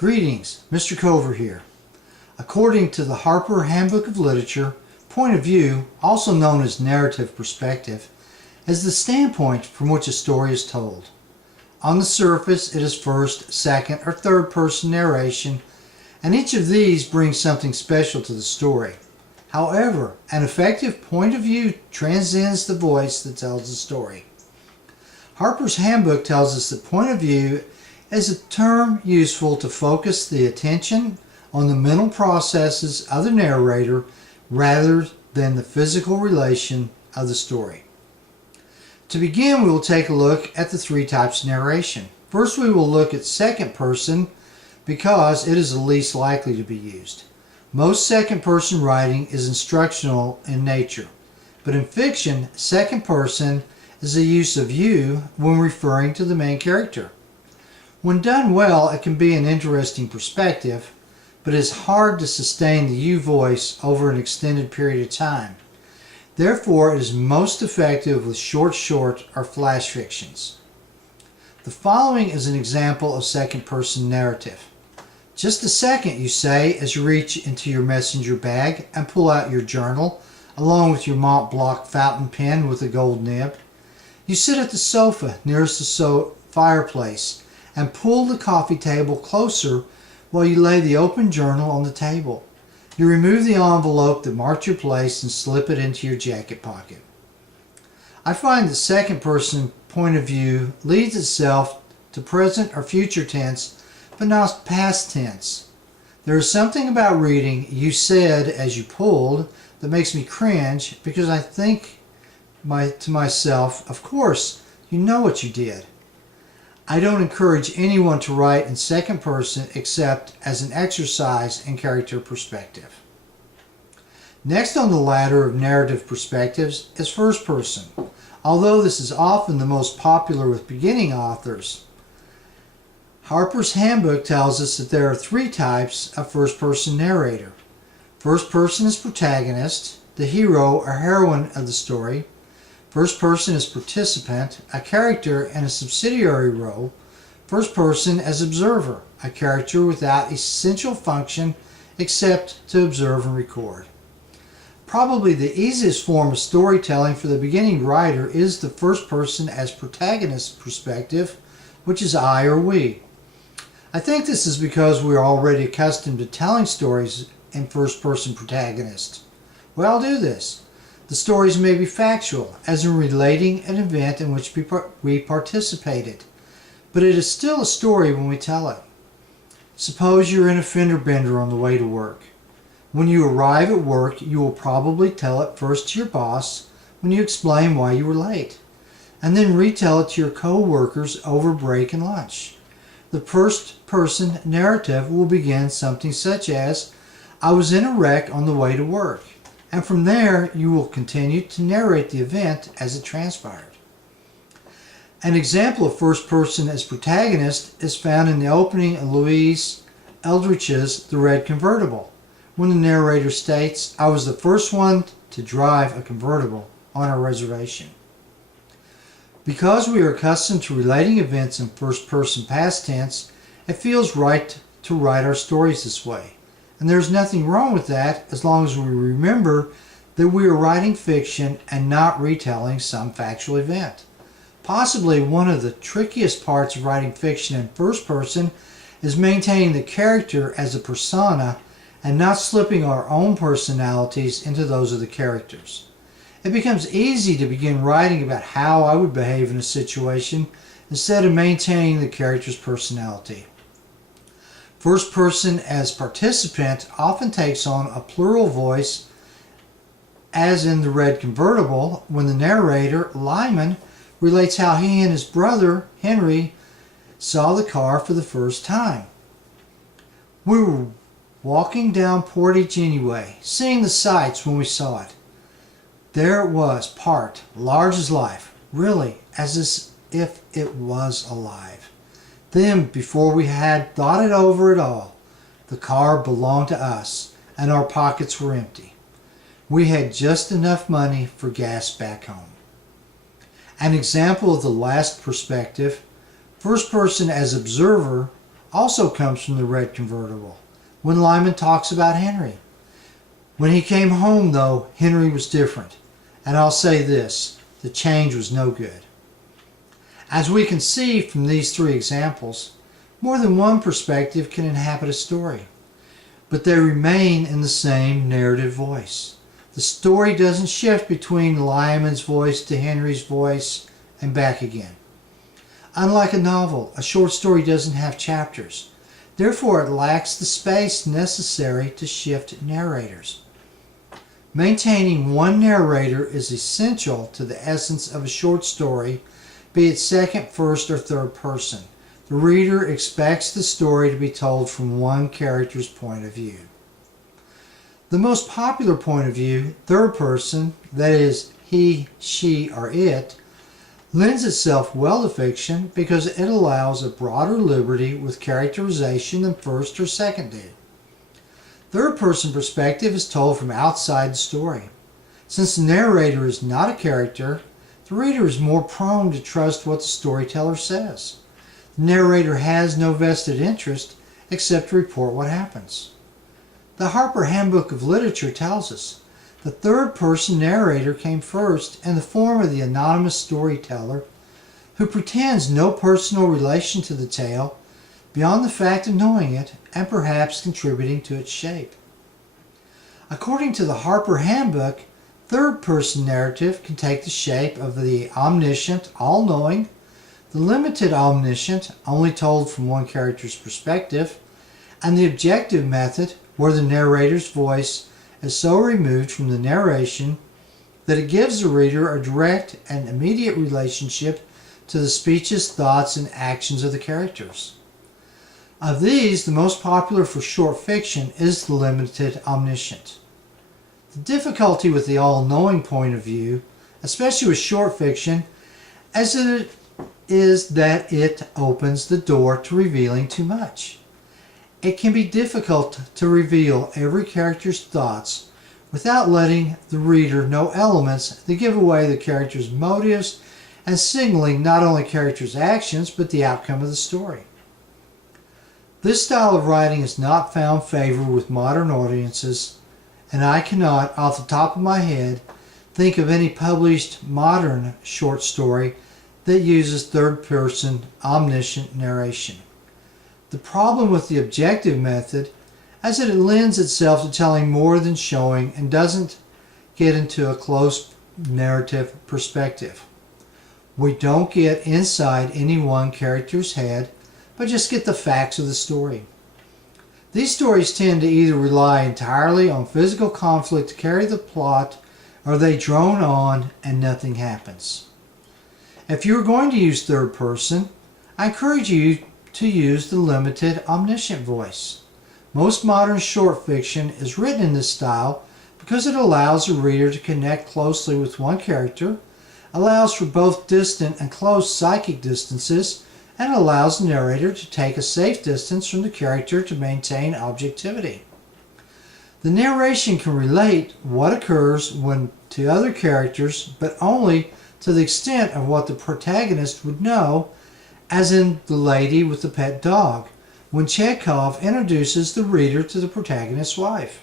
Greetings, Mr. Cover here. According to the Harper Handbook of Literature, point of view, also known as narrative perspective, is the standpoint from which a story is told. On the surface, it is first, second, or third person narration, and each of these brings something special to the story. However, an effective point of view transcends the voice that tells the story. Harper's Handbook tells us that point of view is a term useful to focus the attention on the mental processes of the narrator rather than the physical relation of the story. To begin, we will take a look at the three types of narration. First, we will look at second person because it is the least likely to be used. Most second person writing is instructional in nature, but in fiction, second person is the use of you when referring to the main character. When done well, it can be an interesting perspective, but it is hard to sustain the you voice over an extended period of time. Therefore, it is most effective with short or flash fictions. The following is an example of second-person narrative. Just a second, you say as you reach into your messenger bag and pull out your journal, along with your Mont Blanc fountain pen with a gold nib. You sit at the sofa nearest the fireplace and pull the coffee table closer while you lay the open journal on the table. You remove the envelope that marked your place and slip it into your jacket pocket. I find the second person point of view leads itself to present or future tense, but not past tense. There is something about reading "you said" as you pulled that makes me cringe because I think to myself, of course, you know what you did. I don't encourage anyone to write in second person except as an exercise in character perspective. Next on the ladder of narrative perspectives is first person, although this is often the most popular with beginning authors. Harper's Handbook tells us that there are three types of first person narrator. First person is protagonist, the hero or heroine of the story. First person is participant, a character in a subsidiary role. First person as observer, a character without essential function except to observe and record. Probably the easiest form of storytelling for the beginning writer is the first person as protagonist perspective, which is I or we. I think this is because we are already accustomed to telling stories in first person protagonist. Well, I'll do this. The stories may be factual, as in relating an event in which we participated, but it is still a story when we tell it. Suppose you're in a fender bender on the way to work. When you arrive at work, you will probably tell it first to your boss when you explain why you were late, and then retell it to your co-workers over break and lunch. The first person narrative will begin something such as, "I was in a wreck on the way to work." And from there, you will continue to narrate the event as it transpired. An example of first person as protagonist is found in the opening of Louise Eldridge's The Red Convertible, when the narrator states, "I was the first one to drive a convertible on our reservation." Because we are accustomed to relating events in first person past tense, it feels right to write our stories this way. And there's nothing wrong with that as long as we remember that we are writing fiction and not retelling some factual event. Possibly one of the trickiest parts of writing fiction in first person is maintaining the character as a persona and not slipping our own personalities into those of the characters. It becomes easy to begin writing about how I would behave in a situation instead of maintaining the character's personality. First person as participant often takes on a plural voice, as in The Red Convertible, when the narrator, Lyman, relates how he and his brother, Henry, saw the car for the first time. "We were walking down Portage anyway, seeing the sights when we saw it. There it was, parked, large as life, really, as if it was alive. Then, before we had thought it over at all, the car belonged to us, and our pockets were empty. We had just enough money for gas back home." An example of the last perspective, first person as observer, also comes from the red convertible, when Lyman talks about Henry. When he came home, though, Henry was different. And I'll say this, the change was no good. As we can see from these three examples, more than one perspective can inhabit a story, but they remain in the same narrative voice. The story doesn't shift between Lyman's voice to Henry's voice and back again. Unlike a novel, a short story doesn't have chapters. Therefore, it lacks the space necessary to shift narrators. Maintaining one narrator is essential to the essence of a short story, be it second, first, or third person. The reader expects the story to be told from one character's point of view. The most popular point of view, third person, that is, he, she, or it, lends itself well to fiction because it allows a broader liberty with characterization than first or second did. Third-person perspective is told from outside the story. Since the narrator is not a character, the reader is more prone to trust what the storyteller says. The narrator has no vested interest except to report what happens. The Harper Handbook of Literature tells us the third-person narrator came first in the form of the anonymous storyteller who pretends no personal relation to the tale beyond the fact of knowing it and perhaps contributing to its shape. According to the Harper Handbook, third-person narrative can take the shape of the omniscient, all-knowing, the limited omniscient, only told from one character's perspective, and the objective method, where the narrator's voice is so removed from the narration that it gives the reader a direct and immediate relationship to the speeches, thoughts, and actions of the characters. Of these, the most popular for short fiction is the limited omniscient. The difficulty with the all-knowing point of view, especially with short fiction, is that it opens the door to revealing too much. It can be difficult to reveal every character's thoughts without letting the reader know elements that give away the character's motives and signaling not only characters' actions but the outcome of the story. This style of writing has not found favor with modern audiences, and I cannot, off the top of my head, think of any published modern short story that uses third-person omniscient narration. The problem with the objective method is that it lends itself to telling more than showing and doesn't get into a close narrative perspective. We don't get inside any one character's head, but just get the facts of the story. These stories tend to either rely entirely on physical conflict to carry the plot, or they drone on and nothing happens. If you are going to use third person, I encourage you to use the limited omniscient voice. Most modern short fiction is written in this style because it allows the reader to connect closely with one character, allows for both distant and close psychic distances, and allows the narrator to take a safe distance from the character to maintain objectivity. The narration can relate what occurs when to other characters, but only to the extent of what the protagonist would know, as in The Lady with the Pet Dog, when Chekhov introduces the reader to the protagonist's wife.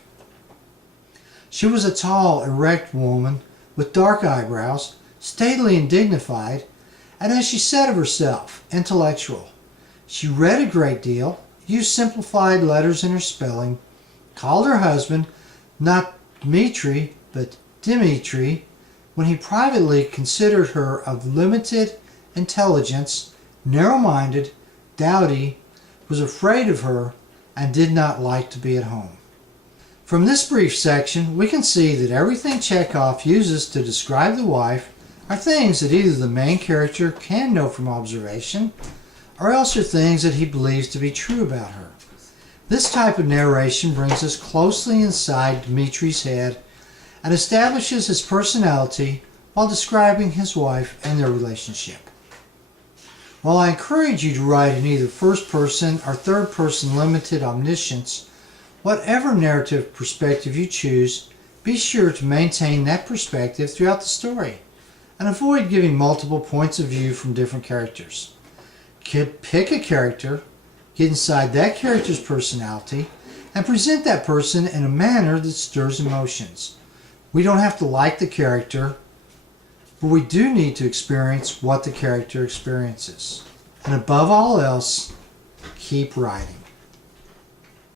She was a tall, erect woman with dark eyebrows, stately and dignified, and as she said of herself, intellectual. She read a great deal, used simplified letters in her spelling, called her husband not Dmitri but Dimitri, when he privately considered her of limited intelligence, narrow-minded, dowdy, was afraid of her, and did not like to be at home. From this brief section, we can see that everything Chekhov uses to describe the wife are things that either the main character can know from observation, or else are things that he believes to be true about her. This type of narration brings us closely inside Dmitri's head and establishes his personality while describing his wife and their relationship. While I encourage you to write in either first-person or third-person limited omniscience, whatever narrative perspective you choose, be sure to maintain that perspective throughout the story, and avoid giving multiple points of view from different characters. Pick a character, get inside that character's personality, and present that person in a manner that stirs emotions. We don't have to like the character, but we do need to experience what the character experiences. And above all else, keep writing.